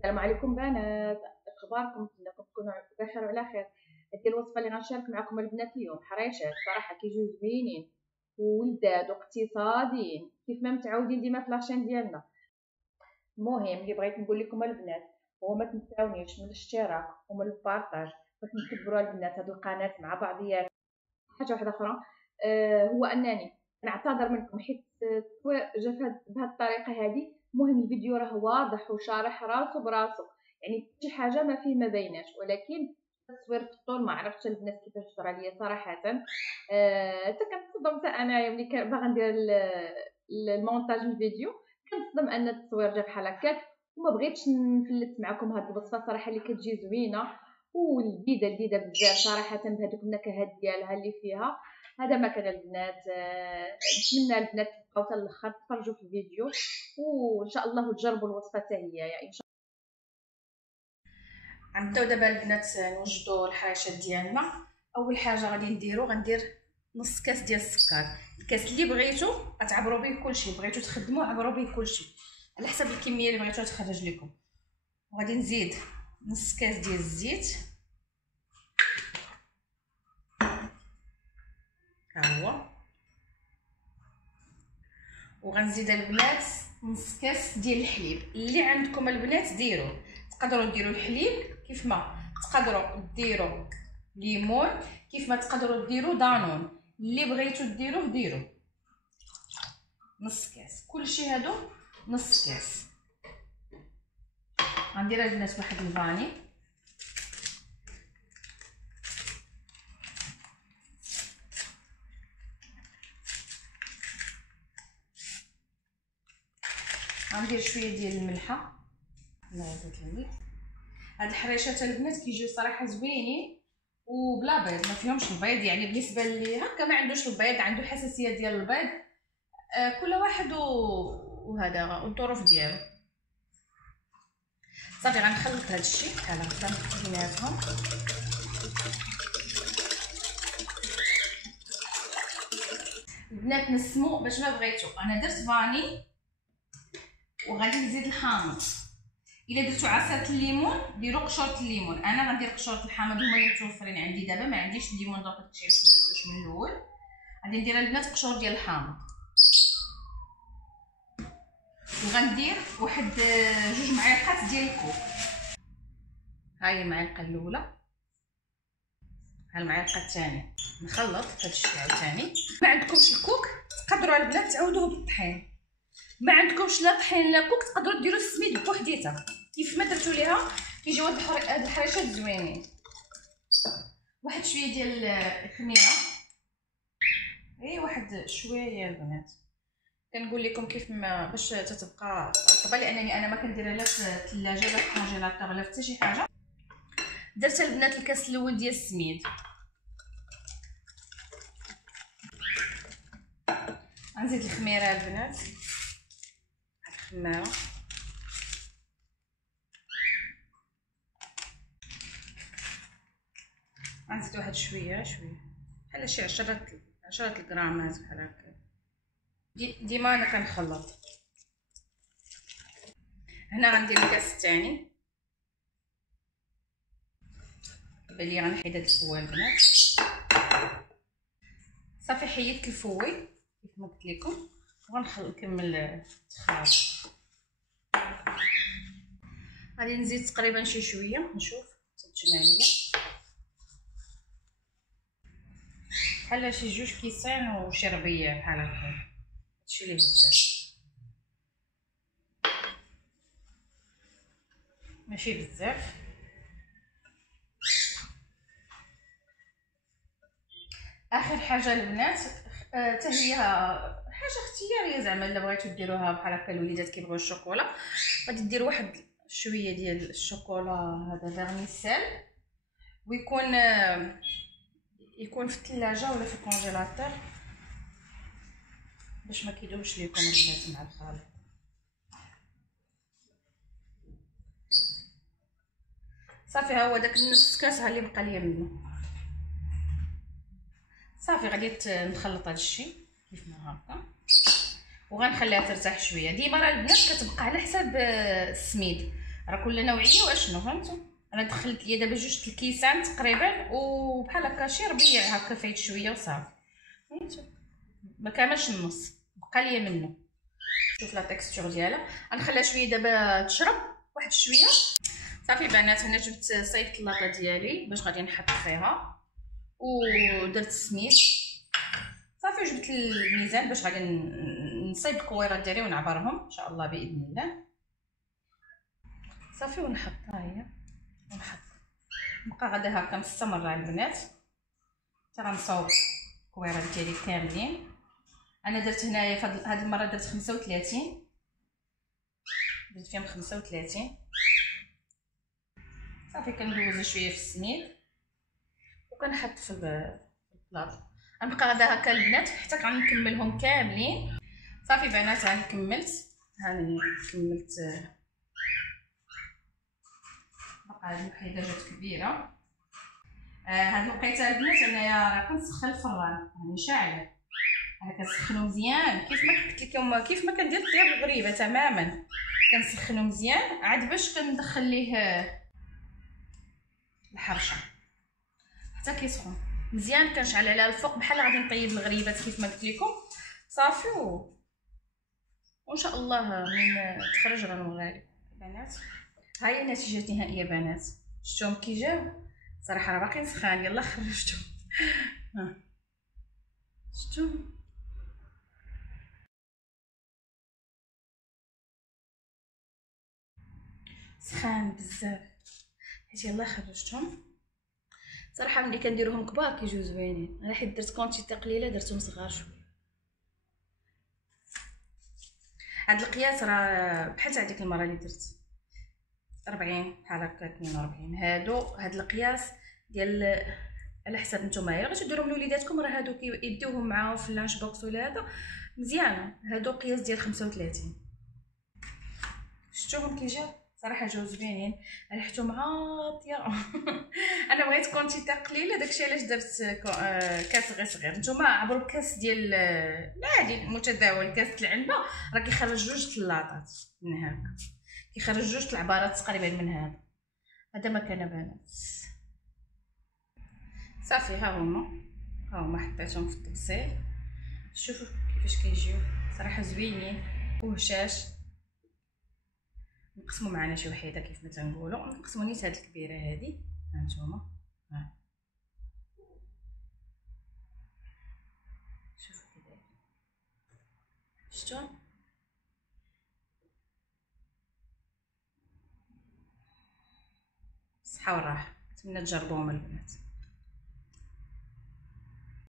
السلام عليكم بنات، اخباركم؟ انكم تكونوا بخير وعلى خير. هذه الوصفه اللي غنشارك معكم البنات اليوم حريشات صراحه كيجيو زوينين وولداد واقتصاديين كيف ما متعودين ديما في لاشين ديالنا. المهم اللي بغيت نقول لكم البنات هو ما تنساونيش من الاشتراك ومن البارطاج باش نكبروا البنات هذه القناه مع بعضيات. حاجه واحده اخرى هو انني نعتذر منكم حيت التصوير جا بهذه الطريقه هذه. المهم الفيديو راه واضح وشارح راسو براسو، يعني شي حاجه ما فيه ما بيناش، ولكن التصوير في الطول ما عرفتش البنات كيفاش صرا عليا صراحه. حتى كنتصدم حتى انايا ملي باغا ندير المونتاج الفيديو، كنتصدم ان التصوير جا بحال هكاك. وما بغيتش نفلت معكم هذه الوصفه صراحه اللي كتجي زوينه ولذيذه بزاف صراحه بهذوك النكهات ديالها اللي فيها. هذا ما كان البنات. نتمنى البنات تبقاو حتى الاخر تفرجوا في الفيديو وان شاء الله تجربوا الوصفه حتى هي يعني ان شاء الله. غنبداو دابا البنات نوجدوا الحريشات ديالنا. اول حاجه غندير نص كاس ديال السكر. الكاس اللي بغيتو غتعبروا به كلشي، بغيتو تخدموا عبروا به كلشي على حسب الكميه اللي بغيتوها تخرج لكم. وغادي نزيد نص كاس ديال الزيت، ها هو. وغنزيد البنات نص كاس ديال الحليب. اللي عندكم البنات ديروه، تقدروا ديروا الحليب كيف ما تقدروا ديروا ليمون، كيف ما تقدروا ديروا دانون. اللي بغيتو ديروه ديروا. نص كاس كلشي هادو نص كاس. غندير البنات واحد الفاني، غندير شويه ديال الملحه. هاد الحريشات البنات كيجيو صراحه زوينين وبلا بيض، ما فيهمش البيض، يعني بالنسبه اللي هكا ما عندوش البيض، عنده حساسيه ديال البيض. كل واحد وهذا والظروف ديالو. صافي غنخلط هذا الشيء بحال هكا بيناتهم. البنات نسمو باش ما بغيتو. انا درت فاني وغادي نزيد الحامض. الا درتو عصير الليمون ديروا قشوره الليمون. انا غندير قشوره الحامض، هما اللي متوفرين عندي دابا، ما عنديش الليمون دونك داكشي علاش ما درتوش من الاول. غادي ندير البنات قشور ديال الحامض، وغندير واحد 2 معالق ديال الكوك. هاهي المعلقه الاولى، ها المعلقه الثانيه. نخلط هادشي عاوتاني. ما عندكمش الكوك تقدروا البنات تعوضوه بالطحين. ما عندكمش لا طحين لا كوك تقدروا ديروا السميد بوحديتها كيف ما درتو ليها. كيجيو هاد الحريشات زوينين. واحد شويه ديال الخميره، واحد شويه البنات. كنقول لكم كيف ما باش تتبقى رطبه، لانني انا ما كنديرها لا في الثلاجه لا في الكونجيلاتور لا حتى شي حاجه. درت البنات الكاس الاول ديال السميد. غنزيد الخميره البنات، الخماره. غنزيد واحد شويه بحال شي 10 غرامات بحال هكا. ديما انا كنخلط. هنا غندير الكاس الثاني. بالي غنحيد هاد الفوه البنات. صافي حيدت الفوي كيف ما قلت لكم، نكمل التخلاط. غادي نزيد تقريبا شي شويه، نشوف تتجمع ليا بحال شي 2 كيسان وشي ربيه بحال هكا. هادشي اللي بزاف، ماشي بزاف. اخر حاجه البنات حتى هي حاجه اختياريه، زعما الا بغيتو ديروها بحال هكا الوليدات كيبغيو الشوكولا، غادي ديروا واحد شويه ديال الشوكولا هذا فيرميسيل، ويكون في الثلاجه ولا في الكونجيلاتور باش ما كيدوبش لكم البنات مع الخليط. صافي ها هو داك النص كاس اللي بقى ليا منه. صافي غادي نخلط هذا الشيء كيف ما هكا وغنخليها ترتاح شويه. ديما راه البنات كتبقى على حساب السميد، راه كل نوعيه واشنو فهمتوا. انا دخلت ليا دابا 2 الكيسان تقريبا، وبحال هكا شي ربيع هكا فايت شويه وصافي فهمتوا، ما كاملش النص بقى ليا منه. شوف لا تيكستور ديالها، غنخليها شويه دابا تشرب واحد شويه. صافي البنات، هنا جبت صيفط اللاطه ديالي باش غادي نحط فيها، ودرت السميد صافي، وجبت الميزان باش غادي نصيب الكويرات ديالي ونعبرهم ان شاء الله باذن الله. صافي ونحط، ها هي ونحط، نبقى غدا هكا مستمره البنات حتى غنصاوب الكويرات ديالي كاملين. انا درت هنايا هاد المره درت 35، درت فيهم 35. صافي كندوز شويه في السميد وكنحط في البلاط. غنبقى غدا هكا البنات حتى غنكملهم كاملين. صافي بنات هاني كملت بقى هاد الوحيده جات كبيره. هاد الوقيته البنات انايا راه كنسخن الفران يعني شاعله، انا كنسخنو مزيان كيف ما قلت لكم، كيف ما كندير الطياب الغريبه تماما. كنسخنو مزيان عاد باش كندخل ليه الحرشه حتى كيسخن مزيان. كنشعل على الفوق بحال غادي نطيب الغريبات كيف ما قلت لكم. صافي وان شاء الله من تخرج غنوريها بنات. ها هي النتيجه النهائيه بنات، شفتوهم كي جاو صراحه راه باقيين سخان. يلا خرجتهم ها شفتوهم سخان بزاف حيت يلا خرجتهم. صراحه ملي كنديروهم كبار كيجيو زوينين، انا حيت درت كونتيتي قليله درتهم صغار شويه. هاد القياس راه بحال تاع ديك المره اللي درت 40 بحال هكا 42. هاد القياس ديال على حساب نتوما غير تديروهم لوليداتكم، راه هادو كيديوهم معاهم في اللانش بوكس ولا هذا مزيانه. هادو قياس ديال 35. شفتوهم كي جاو صراحه جاو زوينين، ريحتهم عاطيه انا بغيت كونتيتي قليله داكشي علاش درت كاس غير صغير. نتوما عبروا الكاس ديال العادي المتداول، كاس العنبه راه كيخرج 2 لاطات من هكا، كيخرج 2 العبارات تقريبا من هذا ما كان بنات. صافي ها هما حطيتهم في التبصيل. شوفوا كيفاش كيجيو صراحه زوينين وهشاش. نقسموا معنا شي وحيده كيف ما تنقولوا، نقسموا نيت هاد الكبيره هادي ها نتوما. ها شوفوا كي داير، شفتوا الصحه والراحه. نتمنى تجربوهم البنات.